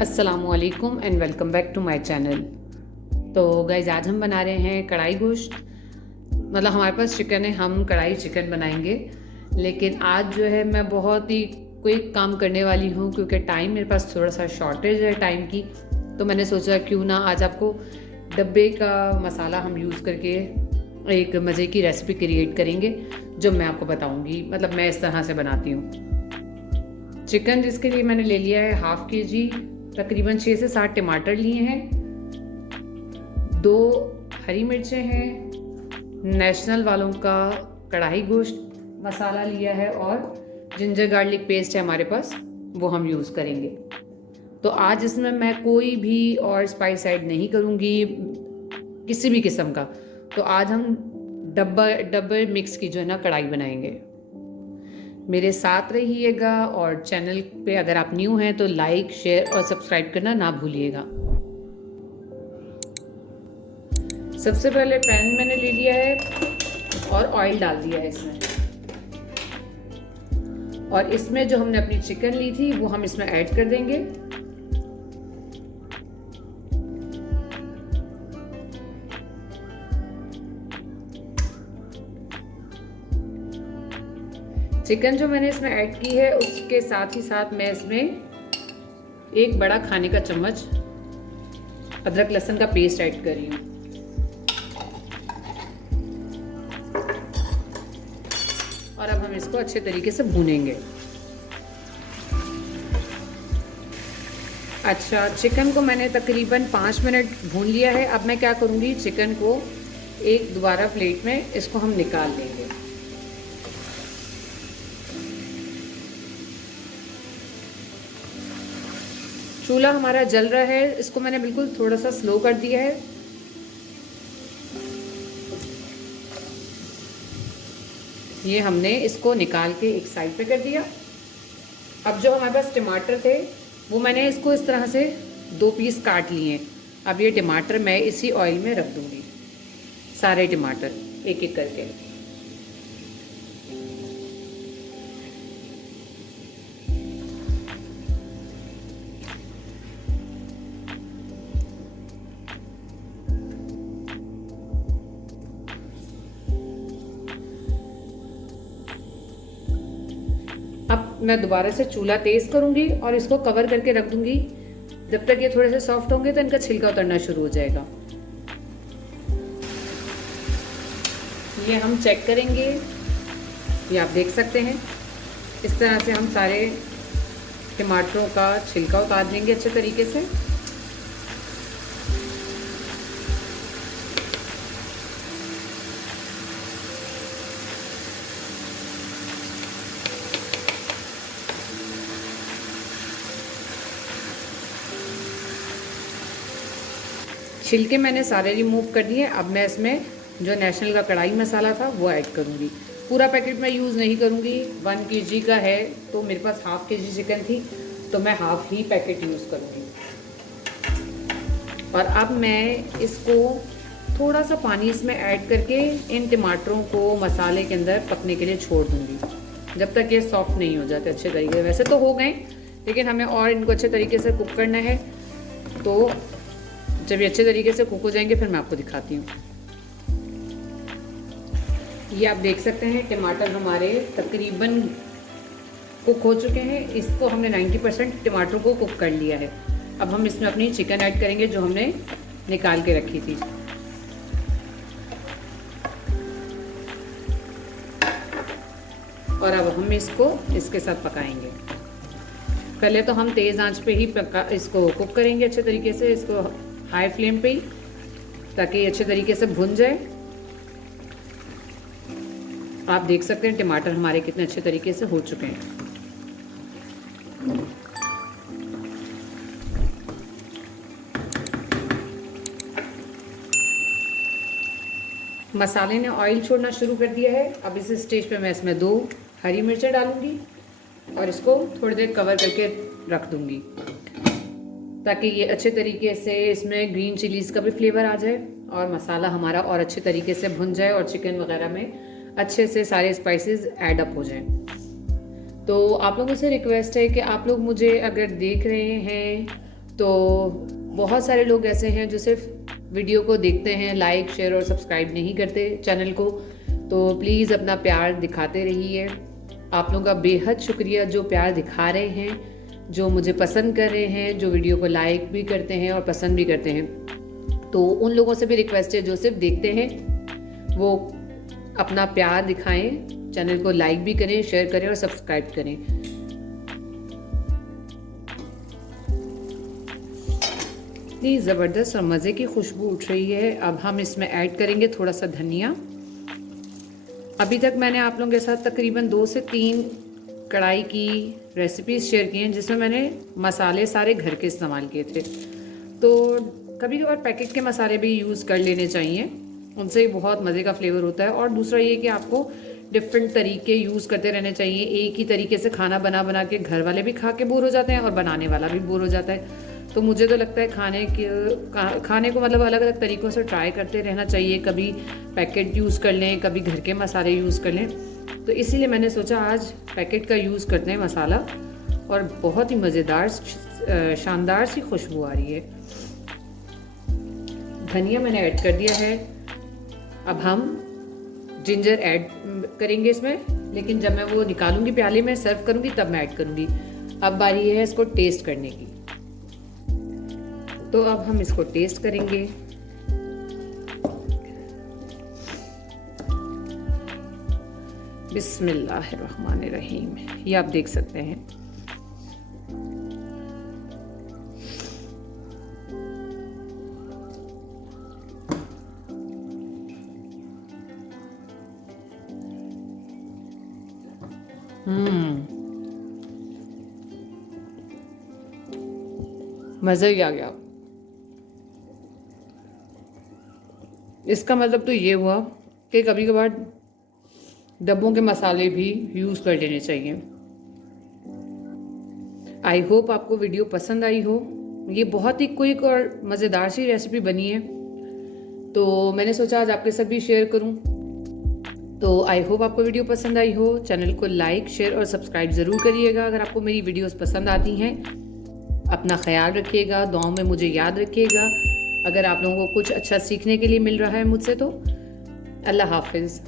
अस्सलामुअलैकुम and welcome back to my channel. तो guys आज हम बना रहे हैं कढ़ाई गोश्त। मतलब हमारे पास चिकन है, हम कढ़ाई चिकन बनाएंगे। लेकिन आज जो है मैं बहुत ही क्विक काम करने वाली हूँ क्योंकि टाइम मेरे पास थोड़ा सा शॉर्टेज है टाइम की। तो मैंने सोचा क्यों ना आज आपको डब्बे का मसाला हम यूज़ करके एक मज़े की रेसिपी क्रिएट करेंगे जो मैं आपको बताऊँगी। मतलब मैं इस तरह से बनाती हूँ। चिकन जिसके लिए मैंने ले लिया है हाफ़ के जी, तकरीबन 6 से 7 टमाटर लिए हैं, 2 हरी मिर्चें हैं, नेशनल वालों का कढ़ाई गोश्त मसाला लिया है और जिंजर गार्लिक पेस्ट है हमारे पास, वो हम यूज़ करेंगे। तो आज इसमें मैं कोई भी और स्पाइस ऐड नहीं करूँगी किसी भी किस्म का। तो आज हम डबल मिक्स की जो है ना कढ़ाई बनाएंगे। मेरे साथ रहिएगा और चैनल पे अगर आप न्यू हैं तो लाइक शेयर और सब्सक्राइब करना ना भूलिएगा। सबसे पहले पैन मैंने ले लिया है और ऑयल डाल दिया है इसमें। और इसमें जो हमने अपनी चिकन ली थी वो हम इसमें ऐड कर देंगे। चिकन जो मैंने इसमें ऐड की है उसके साथ ही साथ मैं इसमें एक बड़ा खाने का चम्मच अदरक लहसुन का पेस्ट ऐड कर रही हूँ। और अब हम इसको अच्छे तरीके से भूनेंगे। अच्छा, चिकन को मैंने तकरीबन 5 मिनट भून लिया है। अब मैं क्या करूँगी, चिकन को एक दोबारा प्लेट में इसको हम निकाल लेंगे। चूल्हा हमारा जल रहा है, इसको मैंने बिल्कुल थोड़ा सा स्लो कर दिया है। ये हमने इसको निकाल के एक साइड पे कर दिया। अब जो हमारे पास टमाटर थे वो मैंने इसको इस तरह से 2 पीस काट लिए। अब ये टमाटर मैं इसी ऑयल में रख दूंगी, सारे टमाटर एक एक करके। अब मैं दोबारा से चूल्हा तेज करूंगी और इसको कवर करके रख दूंगी। जब तक ये थोड़े से सॉफ्ट होंगे तो इनका छिलका उतरना शुरू हो जाएगा। ये हम चेक करेंगे, ये आप देख सकते हैं। इस तरह से हम सारे टमाटरों का छिलका उतार देंगे अच्छे तरीके से। छिलके मैंने सारे रिमूव कर दिए। अब मैं इसमें जो नेशनल का कढ़ाई मसाला था वो ऐड करूँगी। पूरा पैकेट मैं यूज़ नहीं करूँगी, 1 kg का है तो मेरे पास हाफ़ kg चिकन थी तो मैं हाफ़ ही पैकेट यूज़ करूँगी। और अब मैं इसको थोड़ा सा पानी इसमें ऐड करके इन टमाटरों को मसाले के अंदर पकने के लिए छोड़ दूँगी जब तक ये सॉफ्ट नहीं हो जाते अच्छे तरीके से। वैसे तो हो गए लेकिन हमें और इनको अच्छे तरीके से कुक करना है। तो जब ये अच्छे तरीके से कुक हो जाएंगे फिर मैं आपको दिखाती हूँ। ये आप देख सकते हैं टमाटर हमारे तकरीबन कुक हो चुके हैं। इसको हमने 90% टमाटर को कुक कर लिया है। अब हम इसमें अपनी चिकन ऐड करेंगे जो हमने निकाल के रखी थी। और अब हम इसको इसके साथ पकाएंगे। पहले तो हम तेज़ आंच पे ही इसको कुक करेंगे अच्छे तरीके से, इसको हाई फ्लेम पे ही, ताकि ये अच्छे तरीके से भुन जाए। आप देख सकते हैं टमाटर हमारे कितने अच्छे तरीके से हो चुके हैं। मसाले ने ऑयल छोड़ना शुरू कर दिया है। अब इस स्टेज पे मैं इसमें 2 हरी मिर्चें डालूंगी और इसको थोड़ी देर कवर करके रख दूंगी ताकि ये अच्छे तरीके से इसमें ग्रीन चिलीज़ का भी फ्लेवर आ जाए और मसाला हमारा और अच्छे तरीके से भुन जाए और चिकन वगैरह में अच्छे से सारे स्पाइसेस ऐड अप हो जाएं। तो आप लोगों से रिक्वेस्ट है कि आप लोग मुझे अगर देख रहे हैं तो बहुत सारे लोग ऐसे हैं जो सिर्फ वीडियो को देखते हैं, लाइक शेयर और सब्सक्राइब नहीं करते चैनल को। तो प्लीज़ अपना प्यार दिखाते रहिए। आप लोगों का बेहद शुक्रिया जो प्यार दिखा रहे हैं, जो मुझे पसंद कर रहे हैं, जो वीडियो को लाइक भी करते हैं और पसंद भी करते हैं। तो उन लोगों से भी रिक्वेस्ट है जो सिर्फ देखते हैं, वो अपना प्यार दिखाएं, चैनल को लाइक भी करें, शेयर करें और सब्सक्राइब करें। इतनी ज़बरदस्त और मज़े की खुशबू उठ रही है। अब हम इसमें ऐड करेंगे थोड़ा सा धनिया। अभी तक मैंने आप लोगों के साथ तकरीबन 2 से 3 कढ़ाई की रेसिपीज़ शेयर की हैं जिसमें मैंने मसाले सारे घर के इस्तेमाल किए थे। तो कभी कभार पैकेट के मसाले भी यूज़ कर लेने चाहिए, उनसे बहुत मज़े का फ्लेवर होता है। और दूसरा ये कि आपको डिफरेंट तरीके यूज़ करते रहने चाहिए। एक ही तरीके से खाना बना बना के घर वाले भी खा के बोर हो जाते हैं और बनाने वाला भी बोर हो जाता है। तो मुझे तो लगता है खाने को मतलब अलग अलग तरीक़ों से ट्राई करते रहना चाहिए। कभी पैकेट यूज़ कर लें, कभी घर के मसाले यूज़ कर लें। तो इसीलिए मैंने सोचा आज पैकेट का यूज़ करते हैं मसाला, और बहुत ही मज़ेदार शानदार सी खुशबू आ रही है। धनिया मैंने ऐड कर दिया है। अब हम जिंजर ऐड करेंगे इसमें, लेकिन जब मैं वो निकालूंगी प्याले में सर्व करूंगी तब मैं ऐड करूंगी। अब बारी है इसको टेस्ट करने की। तो अब हम इसको टेस्ट करेंगे। बिस्मिल्लाहिर्रहमानिर्रहीम। ये आप देख सकते हैं। मज़ा ही आ गया। इसका मतलब तो ये हुआ कि कभी कभार डब्बों के मसाले भी यूज़ कर लेने चाहिए। आई होप आपको वीडियो पसंद आई हो। ये बहुत ही क्विक और मज़ेदार सी रेसिपी बनी है, तो मैंने सोचा आज आपके साथ भी शेयर करूं। तो आई होप आपको वीडियो पसंद आई हो। चैनल को लाइक शेयर और सब्सक्राइब ज़रूर करिएगा अगर आपको मेरी वीडियोस पसंद आती हैं। अपना ख्याल रखिएगा, दुआओं में मुझे याद रखिएगा। अगर आप लोगों को कुछ अच्छा सीखने के लिए मिल रहा है मुझसे तो अल्लाह हाफिज़।